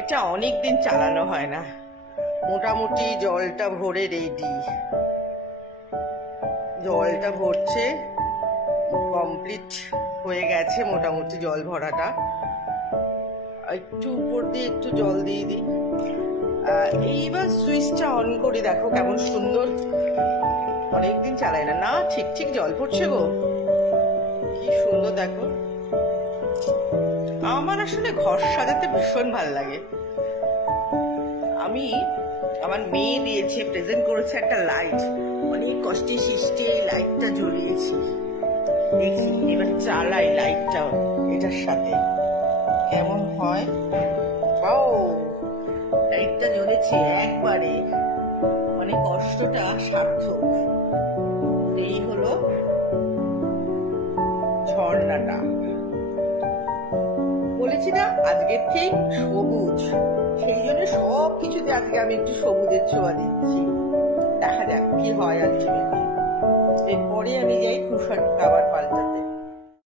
এটা অনেক দিন চালানো হয় না, মোটামুটি জলটা ভরে রেডি। জলটা ভরছে, কমপ্লিট হয়ে গেছে মোটামুটি জল ভরাটা। একটু উপর দিয়ে একটু জল দিয়ে দিই। এইবার সুইচটা অন করি, দেখো কেমন সুন্দর। অনেকদিন চালাই না, না ঠিক ঠিক জল পড়ছে গো, কি সুন্দর দেখো। আমার আসলে ঘর সাজাতে ভীষণ ভালো লাগে। আমার মেয়ে দিয়েছে, প্রেজেন্ট করেছে একটা লাইট, অনেক কষ্টে সৃষ্টি এই লাইটটা জ্বলিয়েছি। দেখি এবার চালাই লাইটটা এটার সাথে কেমন হয়। বাও, লাইটটা জ্বলেছে একবারে, মানে কষ্টটা সার্থক। এই হলো ঝর্ণাটা। বলেছি না আজকের ঠিক সবুজ, সেই জন্য সব কিছুতে আজকে আমি একটু সবুজের ছোঁয়া দিচ্ছি। দেখা যাক কি হয় আলটিমেটলি। এরপরে আমি যাই তুষার আবার পাল্টাতে।